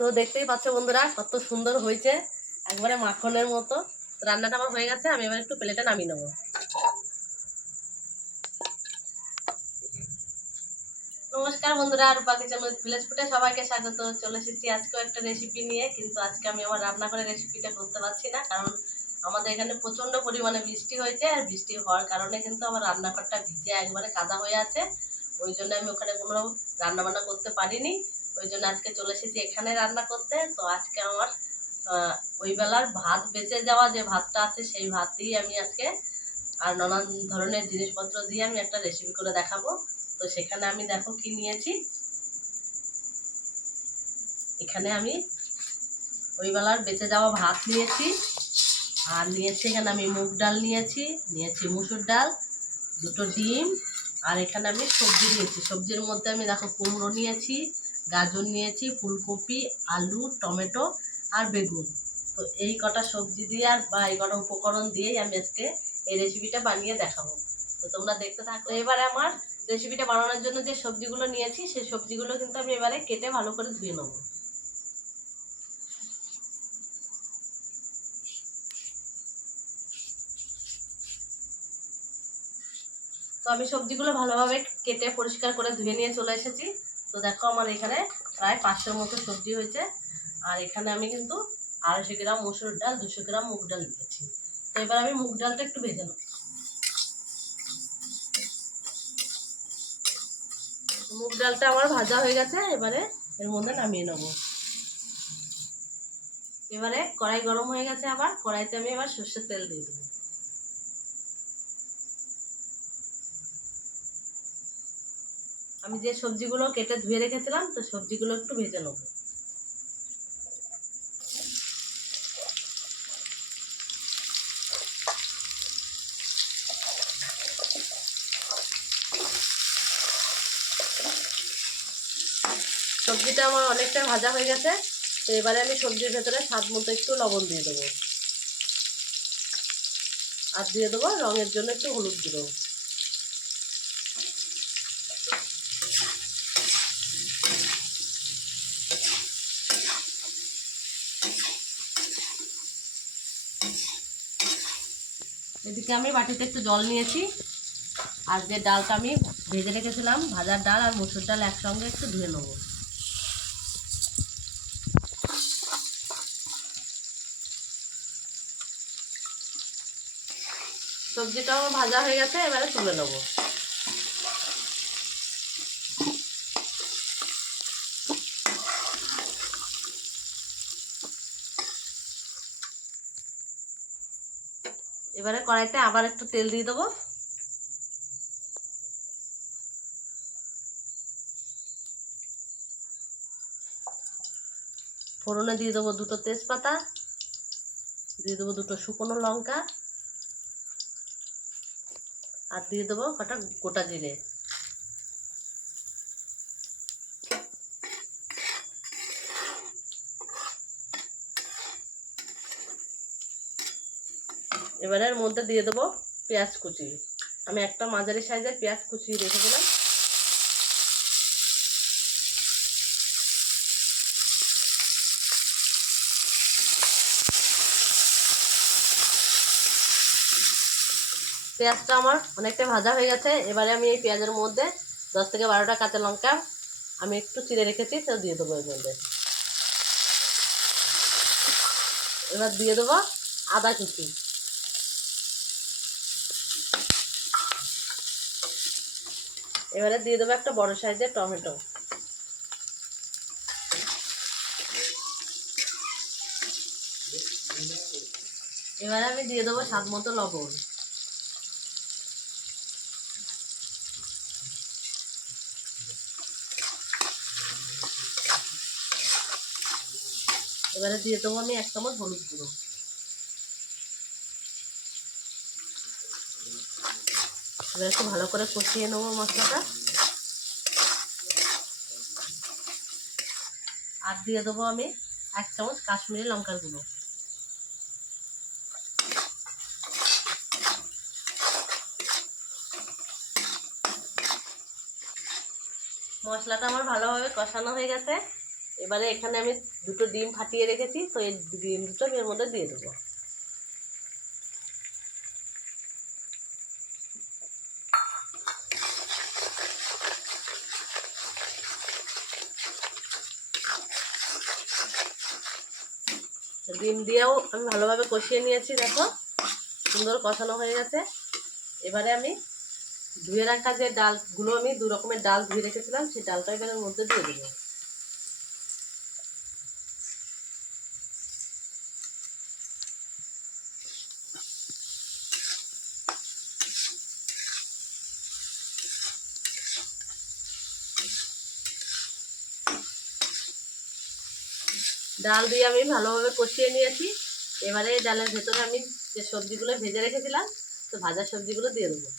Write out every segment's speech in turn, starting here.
তো দেখতেই পাচ্ছ বন্ধুরা, কত সুন্দর হয়েছে। একবারে মাখনের মতো। রান্নাটা আমার হয়ে গেছে, আমি এবার একটু প্লেটে নামিয়ে নেব। নমস্কার বন্ধুরা রূপা কিচেন ভিলেজ ফুটে সবাইকে স্বাগত। চলে এসেছি আজকেও একটা রেসিপি নিয়ে, কিন্তু আজকে আমি আমার রান্না করে রেসিপিটা করতে পারছি না, কারণ আমাদের এখানে প্রচণ্ড পরিমাণে বৃষ্টি হয়েছে, আর বৃষ্টি হওয়ার কারণে কিন্তু আমার রান্নাঘরটা ভিজে একবারে কাদা হয়ে আছে। ওই জন্য আমি ওখানে কোনো রান্নাবান্না করতে পারিনি। ওই জন্য আজকে চলে এসেছি এখানে রান্না করতে। তো আজকে আমার ওই বেলার ভাত বেঁচে যাওয়া যে ভাতটা আছে, সেই ভাত দিয়েই আমি আজকে আর নানান ধরনের জিনিসপত্র দিয়ে আমি একটা রেসিপি করে দেখাবো। তো সেখানে আমি দেখো কি নিয়েছি। এখানে আমি ওই বেলার বেঁচে যাওয়া ভাত নিয়েছি। আর নিয়েছি এখানে আমি মুগ ডাল নিয়েছি নিয়েছি মুসুর ডাল, দুটো ডিম, আর এখানে আমি সবজি নিয়েছি। সবজির মধ্যে আমি দেখো কুমড়ো নিয়েছি গাজর নিয়েছি, ফুলকপি, আলু, টমেটো আর বেগুন। তো এই কটা সবজি দিয়ে আর বা এই কটা উপকরণ দিয়েই আমি আজকে এই রেসিপিটা বানিয়ে দেখাবো। তো তোমরা দেখতে থাকো। এবারে আমার রেসিপিটা বানানোর জন্য যে সবজিগুলো নিয়েছি, সেই সবজিগুলো কিন্তু আমি এবারে কেটে ভালো করে ধুয়ে নেব। তো আমি সবজিগুলো ভালোভাবে কেটে পরিষ্কার করে ধুয়ে নিয়ে চলে এসেছি। তো দেখো আমার এখানে প্রায় পাঁচশোর মতো সবজি হয়েছে। আর এখানে আমি কিন্তু আড়াইশো গ্রাম মসুর ডাল, দুশো গ্রাম মুগ ডাল দিয়েছি তো এবার আমি মুগ ডালটা একটু ভেজে নেব। মুগ ডালটা আমার ভাজা হয়ে গেছে, এবারে এর মধ্যে নামিয়ে নেব। এবারে কড়াই গরম হয়ে গেছে আবার, কড়াইতে আমি এবার সর্ষের তেল দিয়ে দেবো। আমি যে সবজিগুলো কেটে ধুয়ে রেখেছিলাম, তো সবজিগুলো একটু ভেজে নেব। সবজিটা আমার অনেকটা ভাজা হয়ে গেছে, তো এবারে আমি সবজির ভেতরে স্বাদ মতো একটু লবণ দিয়ে দেবো। আর দিয়ে দেবো রঙের জন্য একটু হলুদ গুঁড়ো। এদিকে আমি বাটিতে একটু জল নিয়েছি। আর যে ডালটা আমি ভেজে রেখেছিলাম, ভাজার ডাল আর মুসুর ডাল একসঙ্গে একটু ধুয়ে নেব। সবজিটাও ভাজা হয়ে গেছে, এবারে তুলে নেব। এবারে কড়াইতে আবার একটু তেল দিয়ে দেবো। ফোড়নে দিয়ে দেবো দুটো তেজপাতা, দিয়ে দেবো দুটো শুকনো লঙ্কা, আর দিয়ে দেবো কটা গোটা জিরে। এবারে এর মধ্যে দিয়ে দেবো পেঁয়াজ কুচি। আমি একটা মাঝারি সাইজের পেঁয়াজ কুচি রেখে দিলাম। পেঁয়াজটা আমার অনেকটা ভাজা হয়ে গেছে। এবারে আমি এই পেঁয়াজের মধ্যে দশ থেকে বারোটা কাঁচা লঙ্কা আমি একটু চিড়ে রেখেছি তো দিয়ে দেবো এর মধ্যে। এবার দিয়ে দেবো আদা কুচি। এবারে দিয়ে দেবো একটা বড় সাইজের টমেটো। এবারে আমি দিয়ে দেবো স্বাদ মতো লবণ। এবারে দিয়ে দেবো আমি এক চামচ হলুদ গুঁড়ো। এবার একটু ভালো করে কষিয়ে নেব মশলাটা। আর দিয়ে দেবো আমি এক চামচ কাশ্মীরি লঙ্কার গুঁড়ো। মশলাটা আমার ভালোভাবে কষানো হয়ে গেছে। এবারে এখানে আমি দুটো ডিম ফাটিয়ে রেখেছি, তো এই ডিম দুটো এর মধ্যে দিয়ে দেবো তো ডিম দিয়েও আমি ভালোভাবে কষিয়ে নিয়েছি, দেখো। সুন্দর কষানো হয়ে গেছে। এবারে আমি ধুয়ে রাখা যে ডালগুলো, আমি দু রকমের ডাল ধুয়ে রেখেছিলাম, সেই ডালটা এবারের মধ্যে দিয়ে দেবো। ডাল দিয়ে আমি ভালোভাবে কষিয়ে নিয়েছি। এবারে ডালের ভেতরে আমি যে সবজিগুলো ভেজে রেখেছিলাম, তো ভাজা সবজিগুলো দিয়ে দেবো।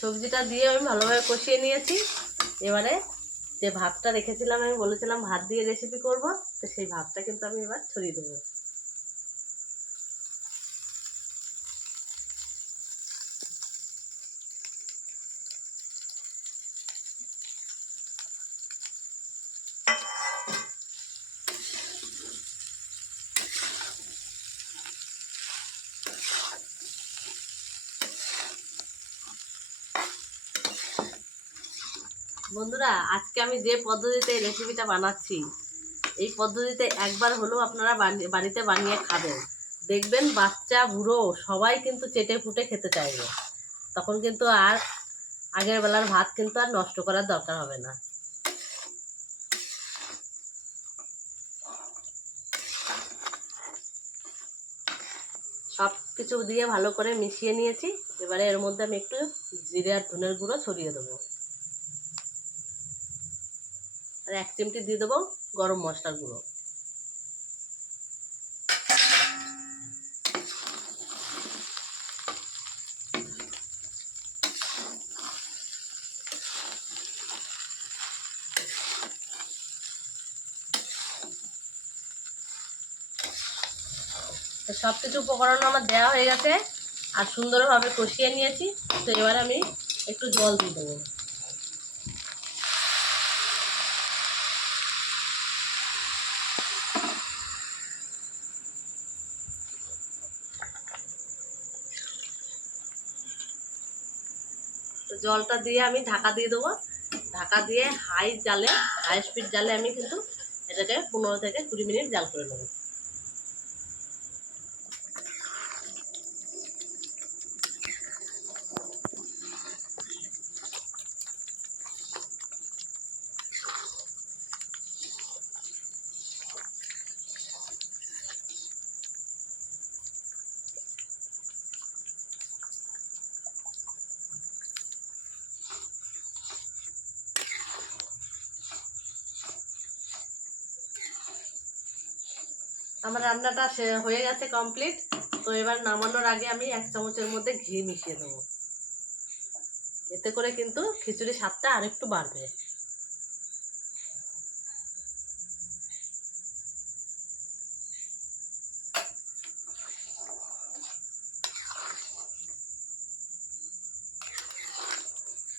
সবজিটা দিয়ে আমি ভালোভাবে কষিয়ে নিয়েছি। এবারে যে ভাতটা রেখেছিলাম, আমি বলেছিলাম ভাত দিয়ে রেসিপি করব, তো সেই ভাতটা কিন্তু আমি এবার ছড়িয়ে দেবো। বন্ধুরা, আজকে আমি যে পদ্ধতিতে রেসিপিটা বানাচ্ছি, এই পদ্ধতিতে একবার হলেও আপনারা বাড়িতে বানিয়ে খাবেন। দেখবেন বাচ্চা, বুড়ো সবাই কিন্তু চেটে ফুটে খেতে চাইবে। তখন কিন্তু আর আগের বেলার ভাত কিন্তু আর নষ্ট করার দরকার হবে না। সব কিছু দিয়ে ভালো করে মিশিয়ে নিয়েছি। এবারে এর মধ্যে আমি একটু জিরে আর ধনের গুঁড়ো ছড়িয়ে দেবো। আর এক চিমটি দিয়ে দেবো গরম মশলার গুঁড়ো। তো সব কিছু উপকরণ আমার দেওয়া হয়ে গেছে, আর সুন্দরভাবে কষিয়ে নিয়েছি, তো এবার আমি একটু জল দিয়ে দেবো। জলটা দিয়ে আমি ঢাকা দিয়ে দেবো। ঢাকা দিয়ে হাই জালে হাই স্পিড জালে আমি কিন্তু এটাকে পনেরো থেকে কুড়ি মিনিট জাল করে নেব। আমার রান্নাটা হয়ে গেছে কমপ্লিট তো এবার নামানোর আগে আমি এক চামচের মধ্যে ঘি মিশিয়ে দেবো এতে করে কিন্তু খিচুড়ির স্বাদটা আরেকটু বাড়বে।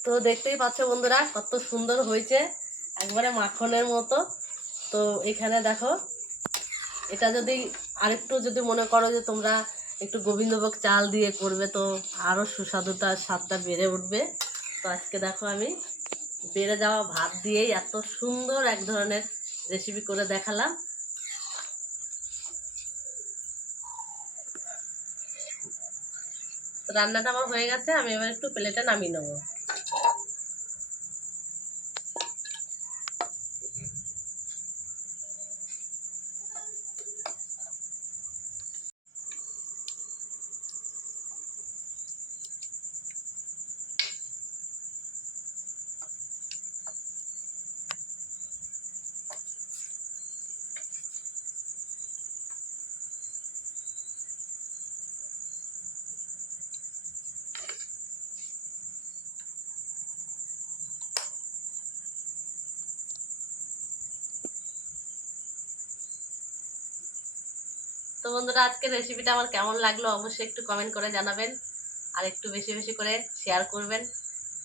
তো দেখতেই পাচ্ছ বন্ধুরা, কত সুন্দর হয়েছে। একবারে মাখনের মতো। তো এখানে দেখো এটা যদি আরেকটু যদি মনে করো যে তোমরা একটু গোবিন্দভোগ চাল দিয়ে করবে তো আরও সুস্বাদুটা স্বাদটা বেড়ে উঠবে। তো আজকে দেখো আমি বেড়ে যাওয়া ভাত দিয়েই এত সুন্দর এক ধরনের রেসিপি করে দেখালাম। রান্নাটা আমার হয়ে গেছে, আমি এবার একটু প্লেটে নামিয়ে নেব। তো বন্ধুরা, আজকের রেসিপিটা আমার কেমন লাগল অবশ্যই একটু কমেন্ট করে জানাবেন আর একটু বেশি বেশি করে শেয়ার করবেন।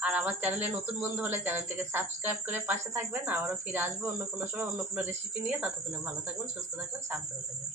আর আমার চ্যানেলে নতুন বন্ধু হলে চ্যানেলটিকে সাবস্ক্রাইব করে পাশে থাকবেন। আবারও ফিরে আসব অন্য কোনো সময় অন্য কোনো রেসিপি নিয়ে। ততক্ষণে ভালো থাকবেন সুস্থ থাকবেন সাবধানে থাকবেন